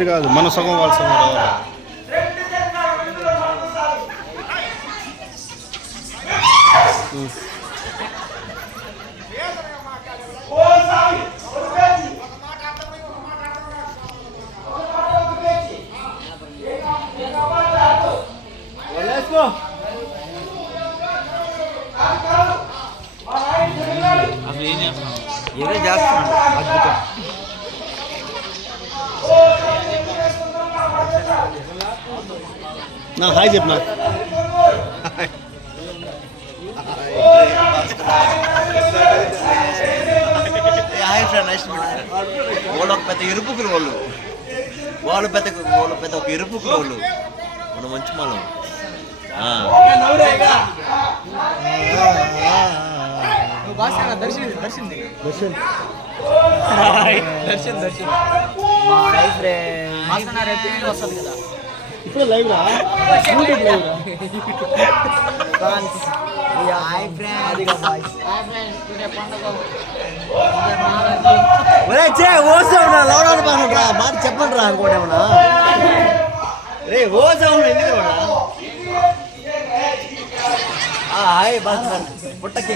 అటు కాదు, మన సగం వాళ్ళ సగం రావాలి. అసలు ఏం చేస్తున్నావు? ఏదో చేస్తున్నాడు అద్భుతం. నా హాయ్ చెప్పు. Hi friend, nice to meet you. వాళ్ళు ఒక పెద్ద ఎరుపుకులు, వాళ్ళు పెద్ద ఒక ఎరుపుకులు వాళ్ళు. మన మంచి మనం దర్శన్ వస్తుంది కదా ఇప్పుడు లైవ్ రా. మాట చెప్పండి రా ఇంకోటి ఏమన్నా. రే ఓసా ఎందుకు హాయ్ బాస్ పుట్టకి